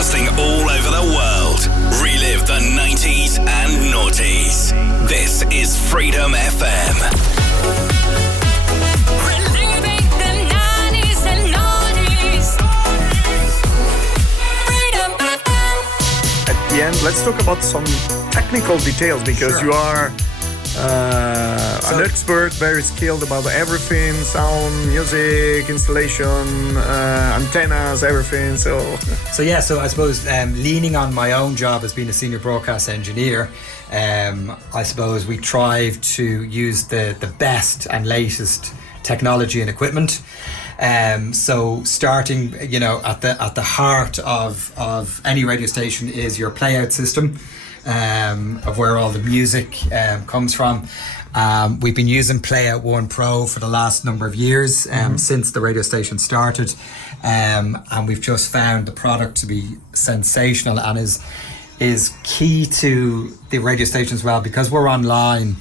Broadcasting all over the world. Relive the 90s and noughties. This is Freedom FM. Reliving the 90s and noughties. Freedom FM. At the end, let's talk about some technical details because Sure. you are an expert, very skilled about everything, sound, music, installation, antennas, everything. So I suppose leaning on my own job as being a senior broadcast engineer, I suppose we strive to use the best and latest technology and equipment. So starting, at the heart of any radio station is your playout system, of where all the music comes from. We've been using Playout 1 Pro for the last number of years, since the radio station started, and we've just found the product to be sensational and is key to the radio station as well, because we're online.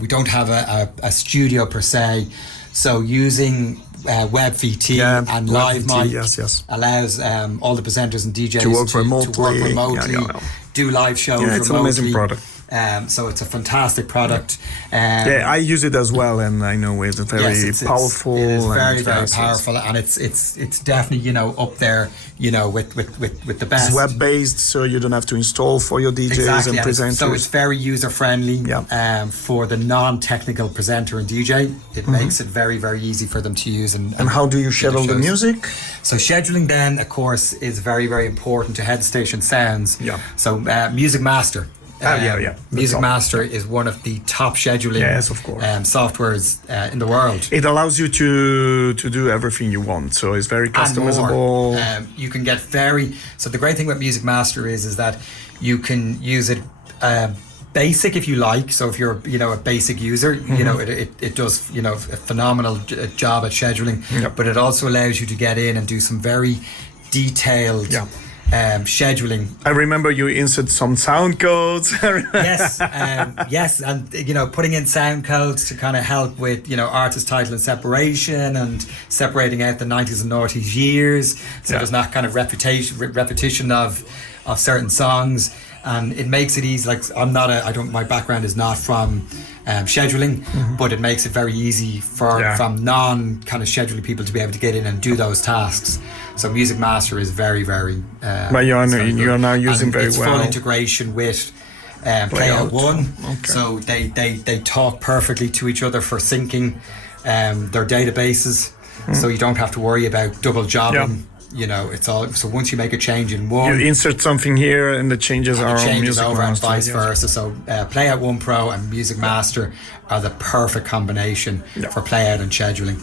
We don't have a studio per se, so using WebVT and Live WebVT, Mic yes. allows all the presenters and DJs To work remotely. Yeah. do live shows Yeah, it's an remotely. amazing product. So it's a fantastic product. I use it as well, and I know it's very powerful. It is very, and very fast, powerful, and it's definitely up there, with the best. It's web-based, so you don't have to install for your DJs Exactly, and presenters. so it's very user-friendly. Yeah. For the non-technical presenter and DJ, it makes it very, very easy for them to use. And how do you schedule the music? So scheduling then, of course, is very, very important to head station sounds. Yeah. So Music Master. Music top. Master is one of the top scheduling of course. softwares in the world. It allows you to do everything you want, so it's very customizable. And more. You can get so the great thing about Music Master is that you can use it basic if you like. So if you're a basic user, it does a phenomenal job at scheduling. Yep. But it also allows you to get in and do some very detailed scheduling. I remember you insert some sound codes. Yes, and putting in sound codes to kind of help with artist title and separation, and separating out the 90s and noughties years, so there's not kind of repetition of certain songs, and it makes it easy. Like my background is not from scheduling, but it makes it very easy from non kind of scheduling people to be able to get in and do those tasks. So Music Master is very, very. But you're now using and very it's well. full integration with Playout 1. Okay. So they talk perfectly to each other for syncing their databases. So you don't have to worry about double jobbing. It's all. So once you make a change in one, You insert something here, and the changes are on Music over Master. and vice versa. So Playout 1 Pro and Music Master are the perfect combination for playout and scheduling.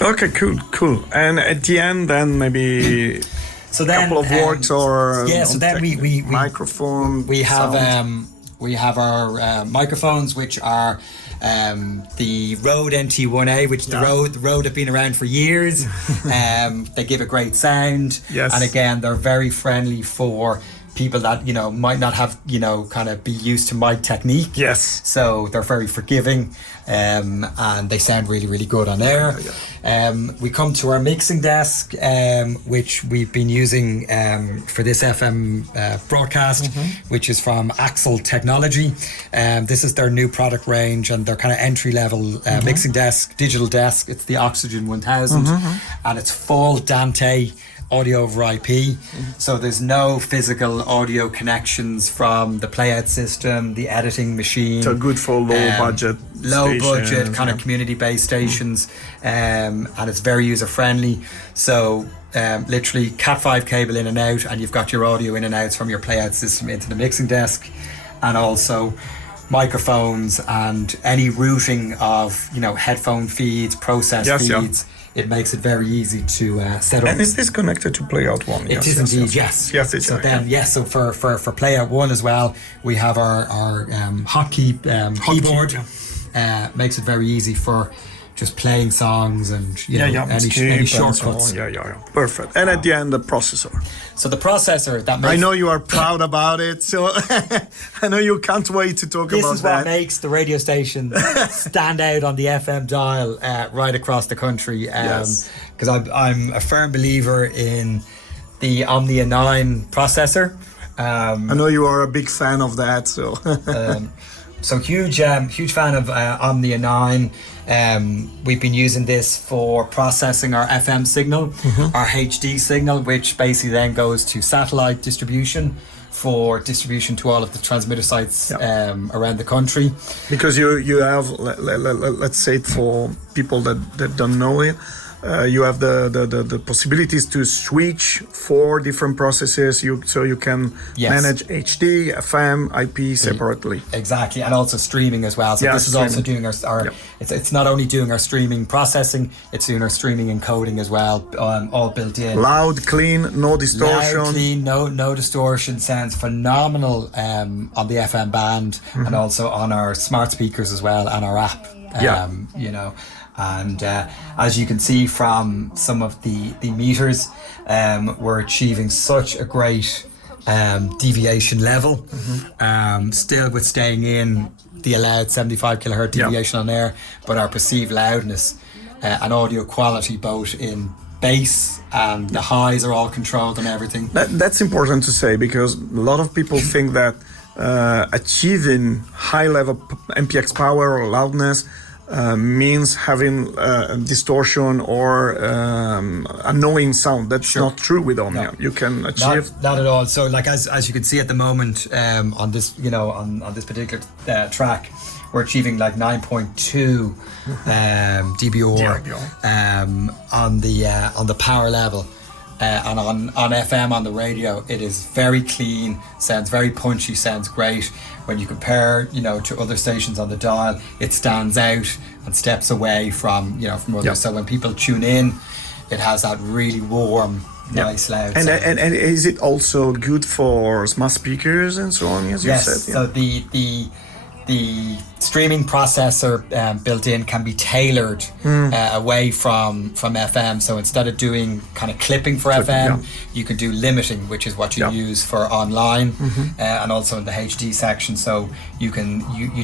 Okay, cool. And at the end, then maybe So then, couple of words or so then we microphone. we have sound. we have our microphones, which are the Rode NT1A, which the Rode have been around for years. They give a great sound. Yes. And again, they're very friendly for people that might not have kind of be used to mic technique. Yes. So they're very forgiving, and they sound really, really good on air. We come to our mixing desk, which we've been using for this FM broadcast, which is from Axel Technology. This is their new product range and their kind of entry level mixing desk, digital desk. It's the Oxygen 1000, and it's full Dante audio over IP. So there's no physical audio connections from the playout system, the editing machine. So good for low budget kind of community based stations, and it's very user friendly. So literally Cat5 cable in and out, and you've got your audio in and outs from your playout system into the mixing desk, and also microphones and any routing of headphone feeds, process feeds. It makes it very easy to set up. And is this connected to Playout 1? It is indeed, yes. Yes, it's so then, yes. So for Playout 1 as well, we have our hotkey keyboard. Makes it very easy for just playing songs and any shortcuts. Perfect. And at the end, the processor. So the processor that makes, I know you are proud about it, so I know you can't wait to talk about that. This is what makes the radio station stand out on the FM dial right across the country. Because I'm a firm believer in the Omnia 9 processor. I know you are a big fan of that, so. So huge fan of Omnia 9. We've been using this for processing our FM signal, our HD signal, which basically then goes to satellite distribution for distribution to all of the transmitter sites around the country. Because you have, let's say, for people that don't know it, you have the possibilities to switch 4 different processes, so you can manage HD, FM, IP separately. Exactly, and also streaming as well. So this is also doing our it's not only doing our streaming processing, it's doing our streaming encoding as well, all built in. Loud, clean, no distortion. Loud, clean, no distortion. Sounds phenomenal on the FM band and also on our smart speakers as well and our app. You know. And as you can see from some of the meters, we're achieving such a great deviation level, still with staying in the allowed 75 kilohertz deviation on air, but our perceived loudness and audio quality both in bass and the highs are all controlled and everything. That's important to say, because a lot of people think that achieving high level MPX power or loudness means having distortion or annoying sound. That's not true with Omnia. You can achieve not at all. So, like as you can see at the moment on this, on this particular track, we're achieving like 9.2 dBr on the power level. And on FM on the radio, it is very clean, sounds very punchy, sounds great. When you compare, to other stations on the dial, it stands out and steps away from others. So when people tune in, it has that really warm, nice, loud sound. And is it also good for smart speakers and so on, as you said? So the streaming processor built in can be tailored away from FM. So instead of doing kind of clipping for FM, you can do limiting, which is what you use for online and also in the HD section. So you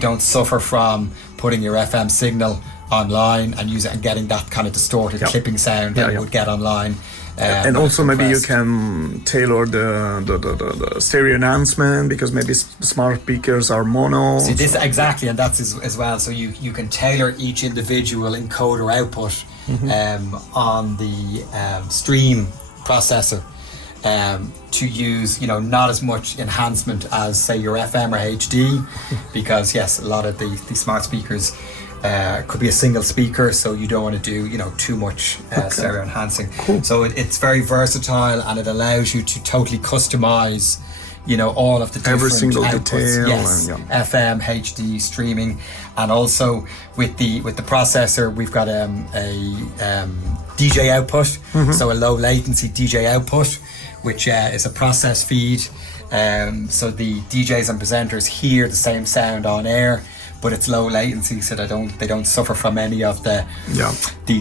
don't suffer from putting your FM signal online and use it and getting that kind of distorted clipping sound that you would get online. And also maybe you can tailor the stereo enhancement, because maybe smart speakers are mono. See this exactly, and that's as well. So you can tailor each individual encoder output on the stream processor to use not as much enhancement as say your FM or HD, because a lot of the smart speakers could be a single speaker, so you don't want to do too much stereo enhancing. So it's very versatile, and it allows you to totally customize all of the different every single outputs. detail. FM, HD, streaming, and also with the processor we've got a DJ output, so a low latency DJ output, which is a process feed, so the DJs and presenters hear the same sound on air, but it's low latency, so they don't suffer from any of the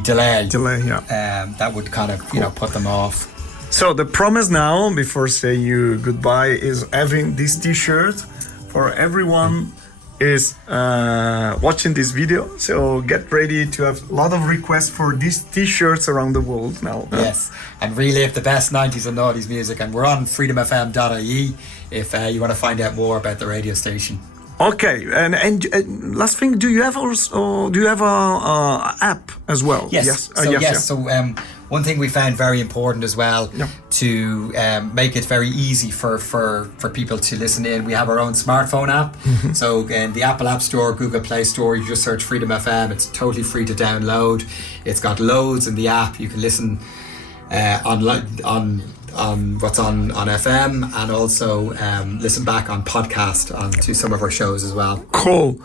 delay. That would kind of put them off. So the promise now, before saying you goodbye, is having this T-shirt for everyone is watching this video. So get ready to have a lot of requests for these T-shirts around the world now. Yes, and relive the best 90s and noughties music. And we're on freedomfm.ie if you want to find out more about the radio station. Okay, and last thing, do you have a app as well? Yes. So one thing we found very important as well to make it very easy for people to listen in. We have our own smartphone app. So in the Apple App Store, Google Play Store, you just search Freedom FM. It's totally free to download. It's got loads in the app. You can listen on what's on FM, and also listen back on podcast to some of our shows as well. Cool.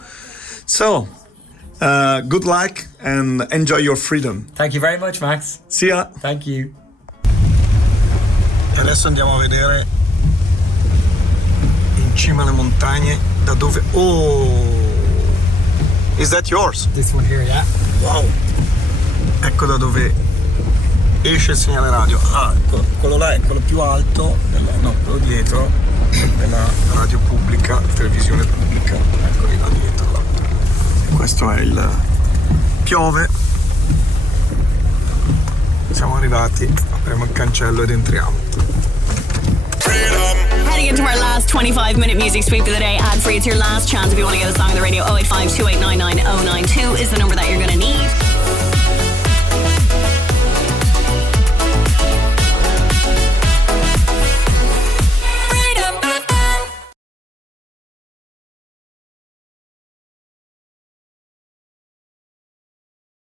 So good luck and enjoy your freedom. Thank you very much, Max. See ya. Thank you. E adesso andiamo a vedere in cima alle montagne da dove... Oh! Is that yours? This one here, yeah. Wow! Ecco da dove esce il segnale radio. Ah, quello là è quello più alto, quello dietro, della radio pubblica, televisione pubblica. Eccoli là dietro. Questo è il... piove. siamo arrivati, apriamo il cancello ed entriamo. Heading into our last 25-minute music sweep of the day, ad free. It's your last chance if you want to get a song on the radio. 085 2899 092 is the number that you're going to need.